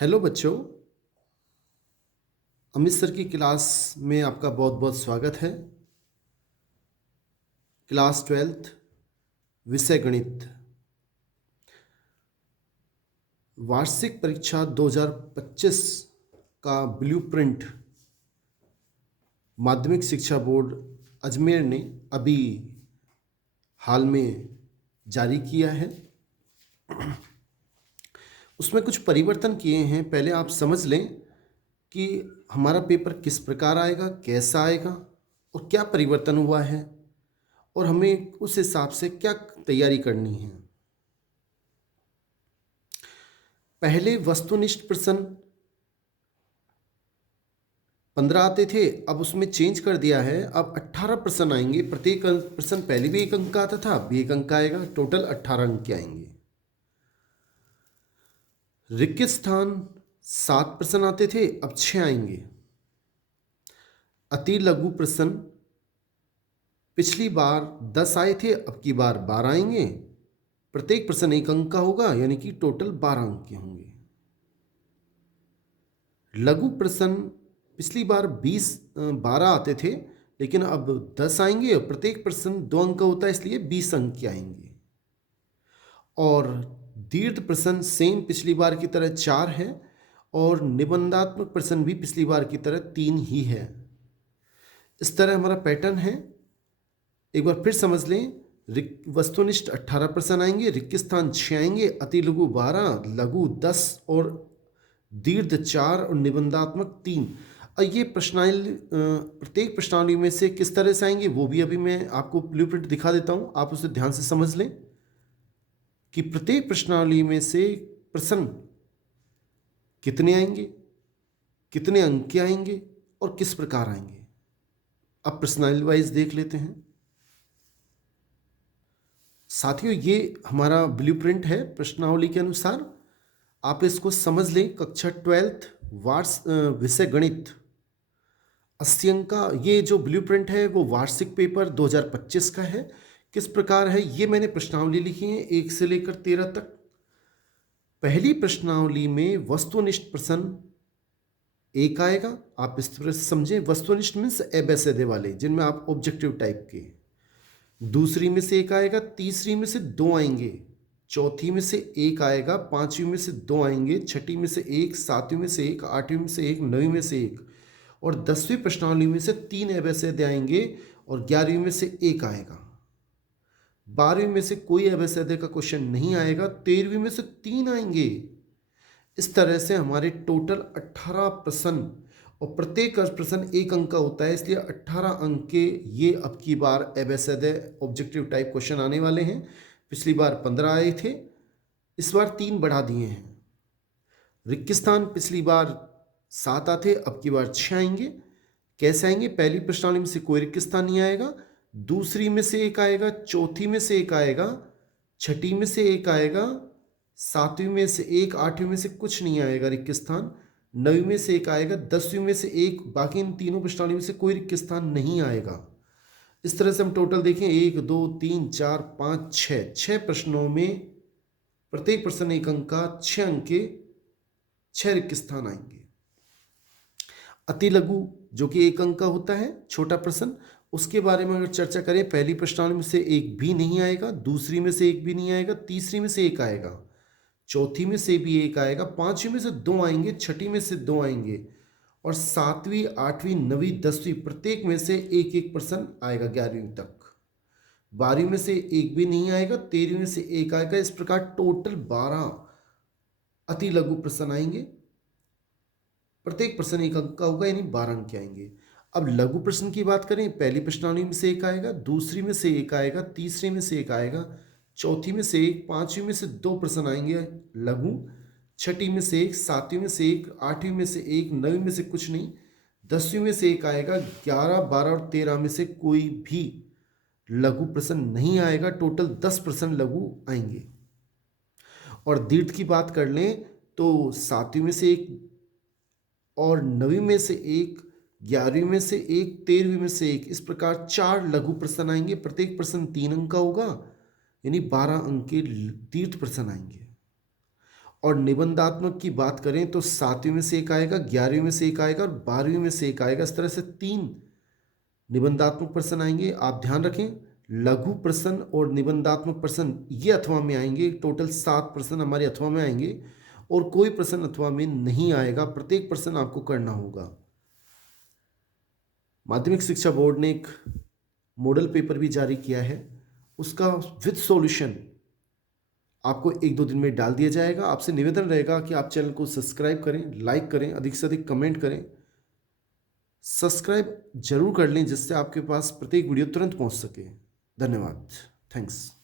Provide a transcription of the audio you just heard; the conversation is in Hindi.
हेलो बच्चों, अमित सर की क्लास में आपका बहुत बहुत स्वागत है। क्लास 12th विषय गणित, वार्षिक परीक्षा 2025 का ब्लूप्रिंट माध्यमिक शिक्षा बोर्ड अजमेर ने अभी हाल में जारी किया है। उसमें कुछ परिवर्तन किए हैं। पहले आप समझ लें कि हमारा पेपर किस प्रकार आएगा, कैसा आएगा और क्या परिवर्तन हुआ है और हमें उस हिसाब से क्या तैयारी करनी है। पहले वस्तुनिष्ठ प्रश्न 15 आते थे, अब उसमें चेंज कर दिया है। अब 18 प्रश्न आएंगे। प्रत्येक प्रश्न पहले भी 1 अंक का आता था, अब भी 1 अंक का आएगा। टोटल 18 अंक के आएंगे। रिक्त स्थान 7 प्रश्न आते थे, अब 6 आएंगे। अति लघु प्रश्न पिछली बार 10 आए थे, अब की बार 12 आएंगे। प्रत्येक प्रश्न 1 अंक का होगा, यानी कि टोटल 12 अंक के होंगे। लघु प्रश्न पिछली बार 12 आते थे, लेकिन अब 10 आएंगे और प्रत्येक प्रश्न 2 अंक का होता है, इसलिए 20 अंक के आएंगे। और दीर्घ प्रश्न सेम पिछली बार की तरह 4 है और निबंधात्मक प्रश्न भी पिछली बार की तरह 3 ही है। इस तरह हमारा पैटर्न है। एक बार फिर समझ लें। वस्तुनिष्ठ 18 प्रश्न आएंगे, रिक्त स्थान 6 आएंगे, अति लघु 12, लघु 10 और दीर्घ 4 और निबंधात्मक 3। और ये प्रश्नावली प्रत्येक प्रश्नावली में से किस तरह से आएंगे वो भी अभी मैं आपको ब्लूप्रिंट दिखा देता हूँ। आप उसे ध्यान से समझ लें कि प्रत्येक प्रश्नावली में से प्रश्न कितने आएंगे, कितने अंक के आएंगे और किस प्रकार आएंगे। अब प्रश्नावली वाइज देख लेते हैं। साथियों, ये हमारा ब्लूप्रिंट है प्रश्नावली के अनुसार। आप इसको समझ लें। कक्षा 12th विषय गणित 80 अंक का ये जो ब्लूप्रिंट है वो वार्षिक पेपर 2025 का है। किस प्रकार है ये मैंने प्रश्नावली लिखी है 1 से लेकर 13 तक। पहली प्रश्नावली में वस्तुनिष्ठ प्रश्न 1 आएगा। आप इस तरह से समझें, वस्तुनिष्ठ मीन्स एबेसेदे वाले, जिनमें आप ऑब्जेक्टिव टाइप के। दूसरी में से 1 आएगा, तीसरी में से 2 आएंगे, चौथी में से 1 आएगा, पांचवी में से 2 आएंगे, छठी में से 1, सातवीं में से 1, आठवीं में से 1, नवीं में से 1 और 10वीं प्रश्नावली में से 3 एबेसेदे आएंगे और 11वीं में से 1 आएगा। 12वीं में से कोई एबेसेदे का क्वेश्चन नहीं आएगा, 13वीं में से 3 आएंगे। इस तरह से हमारे टोटल 18 प्रश्न और प्रत्येक प्रश्न 1 अंक का होता है, इसलिए 18 अंक के ये अब की बार एबेसेदे ऑब्जेक्टिव टाइप क्वेश्चन आने वाले हैं। पिछली बार 15 आए थे, इस बार 3 बढ़ा दिए हैं। रिक्त स्थान पिछली बार 7 आते, अब की बार 6 आएंगे। कैसे आएंगे? पहली प्रश्नावली में से कोई रिक्त स्थान नहीं आएगा, दूसरी में से 1 आएगा, चौथी में से 1 आएगा, छठी में से 1 आएगा, सातवीं में से 1, आठवीं में से कुछ नहीं आएगा रिक्त स्थान, नवीं में से 1 आएगा, 10वीं में से 1, बाकी इन तीनों प्रश्नावली में से कोई रिक्त स्थान नहीं आएगा। इस तरह से हम टोटल देखें 1, 2, 3, 4, 5, 6 प्रश्नों में प्रत्येक प्रश्न 1 अंक का, 6 अंक के 6 रिक्त स्थान आएंगे। अति लघु जो कि 1 अंक का होता है, छोटा प्रश्न, उसके बारे में अगर चर्चा करें, पहली प्रश्नावली में से 1 भी नहीं आएगा, दूसरी में से 1 भी नहीं आएगा, तीसरी में से 1 आएगा, चौथी में से भी 1 आएगा, पांचवी में से 2 आएंगे, छठी में से 2 आएंगे और सातवीं, आठवीं, नवीं, 10वीं प्रत्येक में से 1 प्रश्न आएगा 11वीं तक। 12वीं में से 1 भी नहीं आएगा, 13वीं में से 1 आएगा। इस प्रकार टोटल 12 अति लघु प्रश्न आएंगे। प्रत्येक प्रश्न 1 अंक का होगा, यानी 12 अंक के आएंगे। अब लघु प्रश्न की बात करें, पहली प्रश्नावली में से 1 आएगा, दूसरी में से 1 आएगा, तीसरी में से 1 आएगा, चौथी में से 1, पांचवी में से 2 प्रश्न आएंगे लघु, छठी में से 1, सातवीं में से 1, आठवीं में से 1, नवीं में से कुछ नहीं, 10वीं में से 1 आएगा, 11, 12 और 13 में से कोई भी लघु प्रश्न नहीं आएगा। टोटल 10 प्रश्न लघु आएंगे। और दीर्घ की बात कर लें तो सातवीं में से 1 और नवीं में से 1, 11वीं में से 1, 13वीं में से 1, इस प्रकार 4 लघु प्रश्न आएंगे। प्रत्येक प्रश्न 3 अंक का होगा, यानी 12 अंक के दीर्घ प्रश्न आएंगे। और निबंधात्मक की बात करें तो 7वीं में से एक आएगा, 11वीं में से एक आएगा और 12वीं में से एक आएगा। इस तरह से 3 निबंधात्मक प्रश्न आएंगे। आप ध्यान रखें, लघु प्रश्न और निबंधात्मक प्रश्न ये अथवा में आएंगे। टोटल 7 प्रश्न हमारे अथवा में आएंगे और कोई प्रश्न अथवा में नहीं आएगा। प्रत्येक प्रश्न आपको करना होगा। माध्यमिक शिक्षा बोर्ड ने एक मॉडल पेपर भी जारी किया है, उसका विद सॉल्यूशन आपको 1-2 दिन में डाल दिया जाएगा। आपसे निवेदन रहेगा कि आप चैनल को सब्सक्राइब करें, लाइक करें, अधिक से अधिक कमेंट करें। सब्सक्राइब जरूर कर लें जिससे आपके पास प्रत्येक वीडियो तुरंत पहुंच सके। धन्यवाद। थैंक्स।